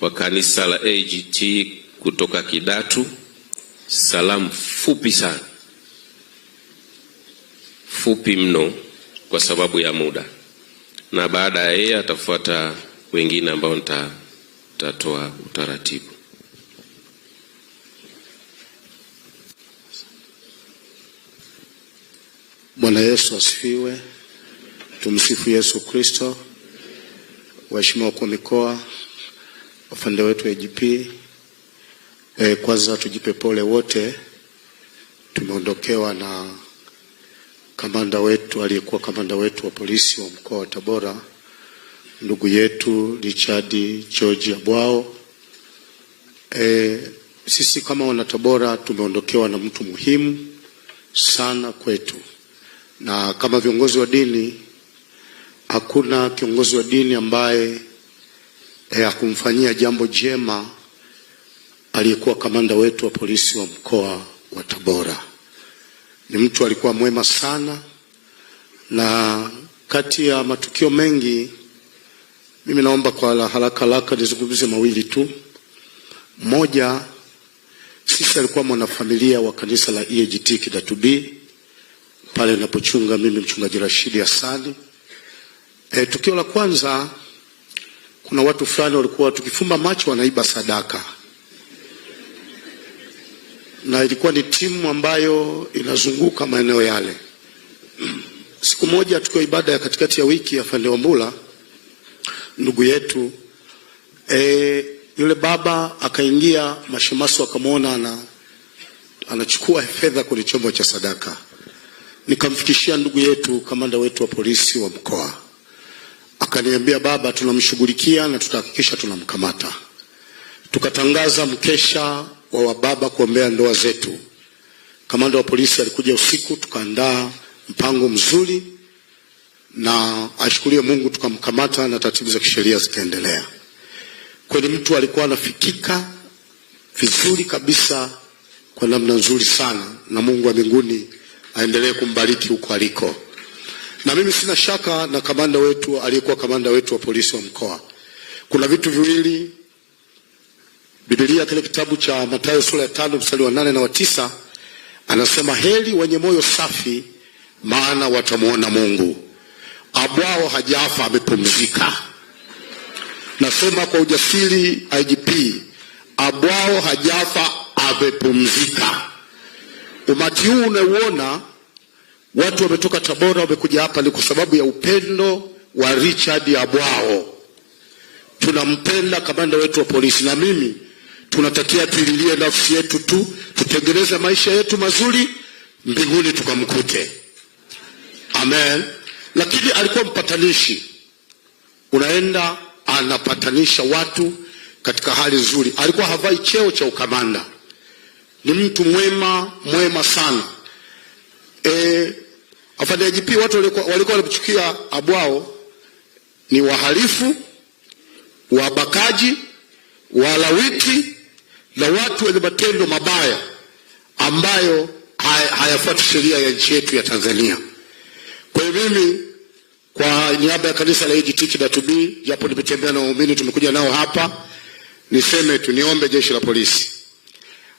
wa kanisa la AGT kutoka Kidatu. Salamu fupi sana, fupi mno kwa sababu ya muda, na baada ya yeye atafuata wengine ambao nitatoa utaratibu. Bwana Yesu asifiwe. Tumsifu Yesu Kristo. Waheshimiwa wakuu wa mikoa, afande wetu wa IGP, kwanza tujipe pole wote. Tumeondokewa na kamanda wetu aliyekuwa kamanda wetu wa polisi wa mkoa wa Tabora, ndugu yetu Richard George Abwao. Sisi kama wana Tabora tumeondokewa na mtu muhimu sana kwetu, na kama viongozi wa dini hakuna kiongozi wa dini ambaye hakumfanyia jambo jema aliyekuwa kamanda wetu wa polisi wa mkoa wa Tabora. Ni mtu alikuwa mwema sana, na kati ya matukio mengi mimi naomba kwa haraka nizungumzie mawili tu. Moja, sisi alikuwa mwanafamilia wa kanisa la AGT Kidatu B pale ninapochunga mimi mchungaji Rashidi Hasani. Tukio la kwanza, kuna watu fulani walikuwa tukifumba macho wanaiba sadaka, na ilikuwa ni timu ambayo inazunguka maeneo yale. Siku moja tukiwa ibada ya katikati ya wiki, afande Wambula ndugu yetu, yule baba akaingia, mashemaso akamwona anachukua fedha kwenye chombo cha sadaka. Nikamfikishia ndugu yetu kamanda wetu wa polisi wa mkoa. Akaniambia, baba, tunamshughulikia na tutahakikisha tunamkamata. Tukatangaza mkesha wa wababa kuombea ndoa zetu. Kamanda wa polisi alikuja usiku, tukaandaa mpango mzuri, na ashukuriwe Mungu tukamkamata na taratibu za kisheria zikaendelea. Kweli mtu alikuwa anafikika vizuri kabisa kwa namna nzuri sana, na Mungu wa mbinguni aendelee kumbariki huko aliko. Na mimi sina shaka na kamanda wetu aliyekuwa kamanda wetu wa polisi wa mkoa. Kuna vitu viwili, Biblia kile kitabu cha Mathayo sura ya 5 mstari wa 8 na wa 9 anasema, heri wenye moyo safi maana watamuona Mungu. Abwao hajafa, amepumzika. Nasema kwa ujasiri IGP, Abwao hajafa, amepumzika. Umati huu unauona, watu wametoka Tabora wamekuja hapa ni kwa sababu ya upendo wa Richard Abwao. Tunampenda kamanda wetu wa polisi, na mimi tunatakia tuililie nafsi yetu tu, tutengeneze maisha yetu mazuri, mbinguni tukamkute. Amen. Lakini alikuwa mpatanishi, unaenda anapatanisha watu katika hali nzuri. Alikuwa havai cheo cha ukamanda, ni mtu mwema sana. Afande IGP, watu walikuwa wanamchukia Abwao ni wahalifu, wabakaji, walawiti na watu wenye matendo mabaya ambayo hayafuati sheria ya nchi yetu ya Tanzania. Kwa hiyo mimi kwa niaba ya kanisa la AGT Kidatu B, japo nimetembea na waumini tumekuja nao hapa, niseme tu, niombe jeshi la polisi,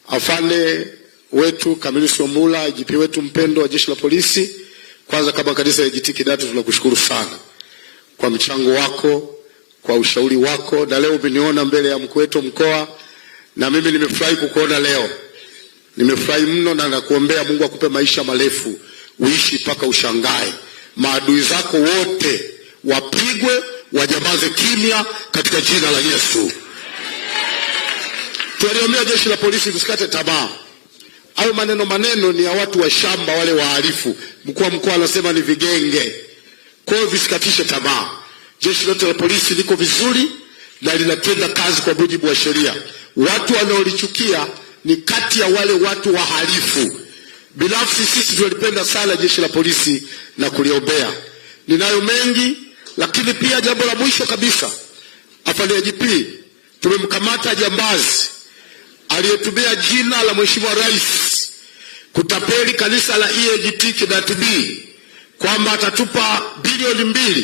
afande wetu Kamilisi Wambula, IGP wetu mpendo wa jeshi la polisi, kwanza kama kanisa la AGT Kidatu tunakushukuru sana kwa mchango wako, kwa ushauri wako, na leo umeniona mbele ya mkuu wetu mkoa, na mimi nimefurahi kukuona leo. Nimefurahi mno, na nakuombea Mungu akupe maisha marefu, uishi mpaka ushangae. Maadui zako wote wapigwe, wajamaze kimya katika jina la Yesu. Tualiombea jeshi la polisi msikate tamaa. Au maneno ni ya watu wa shamba, wale wahalifu. Mkuu wa mkoa anasema ni vigenge. Kwa hiyo visikatishe tamaa. Jeshi lote la polisi liko vizuri na linatenda kazi kwa mujibu wa sheria. Watu wanaolichukia ni kati ya wale watu wahalifu. Binafsi sisi tulipenda sana jeshi la polisi na kuliombea. Ninayo mengi, lakini pia jambo la mwisho kabisa, afande IGP, tumemkamata jambazi aliyetumia jina la Mheshimiwa Rais kutapeli kanisa la AGT Kidatu B kwamba atatupa bilioni 2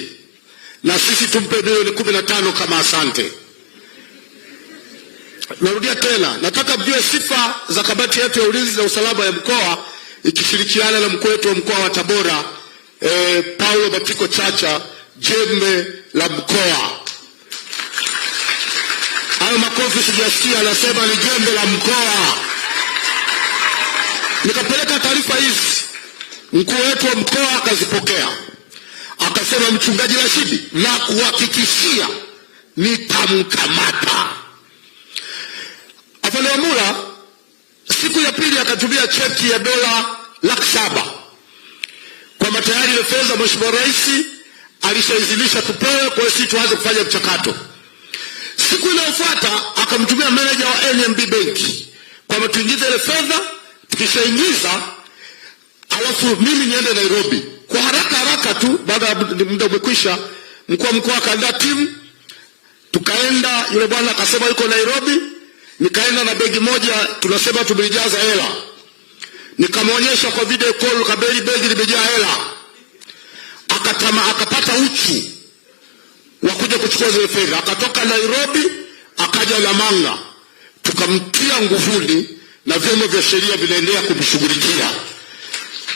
na sisi tumpe milioni 15 kama asante. Narudia tena, nataka mjue sifa za kamati yetu ya ulinzi na usalama ya mkoa ikishirikiana na mkuu wetu wa mkoa wa Tabora Paulo Matiko Chacha, jembe la mkoa. Hayo makofi sijasikia, anasema ni jembe la mkoa. Nikapeleka taarifa hizi, mkuu wetu wa mkoa akazipokea, akasema Mchungaji Rashidi, na kuhakikishia nitamkamata. Afande Wambura siku ya pili akatumia cheki ya dola $700,000 kwa tayari ile fedha Mheshimiwa Rais alishaidhinisha tupewe, kwa hiyo sisi tuanze kufanya mchakato. Siku inayofuata akamtumia manager wa NMB Bank kwa tuingize ile fedha, tukishaingiza alafu mimi niende Nairobi. Kwa haraka tu, baada ya muda umekwisha, mkuu wa mkoa akaandaa timu, tukaenda. Yule bwana akasema yuko Nairobi, nikaenda na begi moja tunasema tumelijaza hela, nikamwonyesha kwa video call kabeli begi limejaa hela. Akapata uchu wa kuja kuchukua zile fedha, akatoka Nairobi akaja Lamanga, tukamtia nguvuni na vyombo vya sheria vinaendelea kumshughulikia.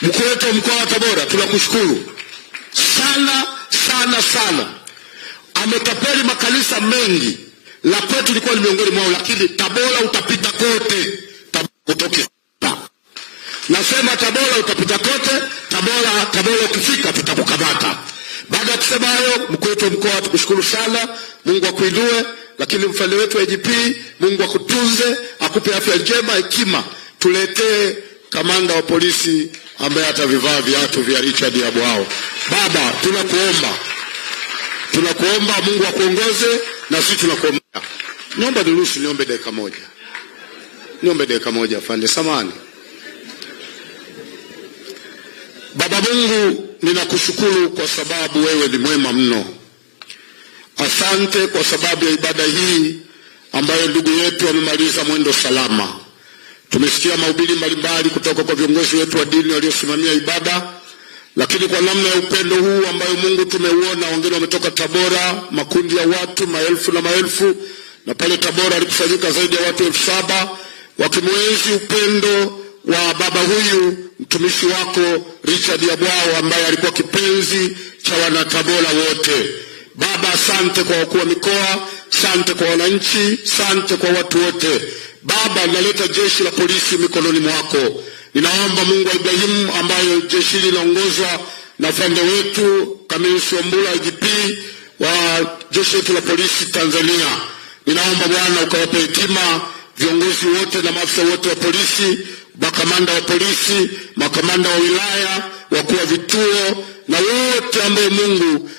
Mkuu wetu wa mkoa wa Tabora tunakushukuru sana. Ametapeli makanisa mengi, la kwetu lilikuwa ni miongoni mwao, lakini Tabora utapita kote. Kutoka nasema Tabora utapita kote, Tabora ukifika tutakukamata. Baada ya kusema hayo, mkuu wetu wa mkoa tukushukuru sana, Mungu akuinue, lakini mfalme wetu wa IGP, Mungu akutunze, akupe afya njema, hekima. Tuletee kamanda wa polisi ambaye atavivaa viatu vya Richard Yabwao. Baba, tunakuomba Mungu akuongoze, na sisi tunakuomba. Niomba niruhusu niombe dakika moja afande, samahani. Baba Mungu, ninakushukuru kwa sababu wewe ni mwema mno. Asante kwa sababu ya ibada hii ambayo ndugu yetu wamemaliza mwendo salama. Tumesikia mahubiri mbalimbali kutoka kwa viongozi wetu wa dini waliosimamia ibada, lakini kwa namna ya upendo huu ambayo Mungu tumeuona, wengine wametoka Tabora, makundi ya watu maelfu na maelfu, na pale Tabora alikusanyika zaidi ya watu 7,000 wakimwenzi upendo wa baba huyu mtumishi wako Richard Yabwao ambaye alikuwa kipenzi cha wanatabora wote. Baba, asante kwa wakuu wa mikoa, asante kwa wananchi, asante kwa watu wote. Baba, naleta jeshi la polisi mikononi mwako. Ninaomba Mungu wa Ibrahimu, ambayo jeshi hili linaongozwa na afande wetu Kamisi Wambura IGP wa jeshi letu la polisi Tanzania. Ninaomba Bwana ukawape hekima viongozi wote na maafisa wote wa polisi, makamanda wa polisi, makamanda wa wilaya, wakuu wa vituo na wote ambao Mungu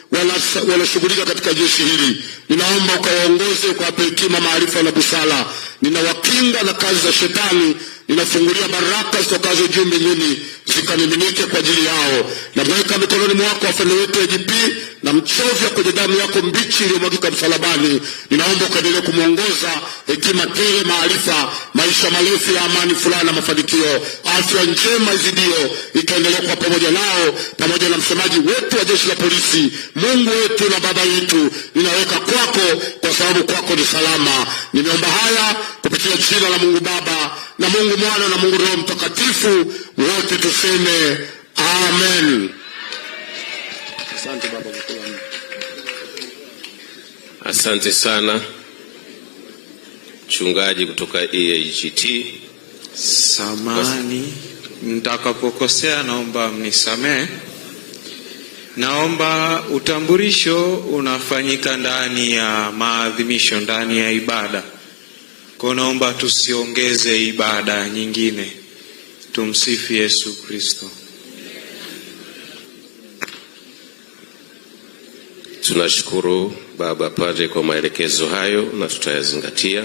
wanashughulika katika jeshi hili. Ninaomba ukawaongoze, ukawape hekima, maarifa na busara. Ninawakinga na kazi za shetani. Ninafungulia baraka zitokazo juu mbinguni zikamiminike kwa ajili yao. Na mweka mikononi mwako afande wetu IGP, na mchovya kwenye damu yako mbichi iliyomwagika msalabani. Ninaomba ukaendelee kumuongoza, hekima tele, maarifa, maisha marefu ya amani, furaha na mafanikio, afya njema izidio ikaendelea kwa pamoja nao, pamoja na msemaji wetu wa jeshi la polisi. Mungu wetu na baba yetu, ninaweka kwako, kwa sababu kwako ni salama. Nimeomba haya kupitia jina la Mungu Baba na Mungu Mwana na Mungu Roho Mtakatifu, wote tuseme amen. Asante baba. Asante sana mchungaji kutoka EAGT. Samani, nitakapokosea naomba mnisamee. Naomba utambulisho unafanyika ndani ya maadhimisho, ndani ya ibada. Kwa naomba tusiongeze ibada nyingine. Tumsifu Yesu Kristo. Tunashukuru Baba Padre kwa maelekezo hayo na tutayazingatia.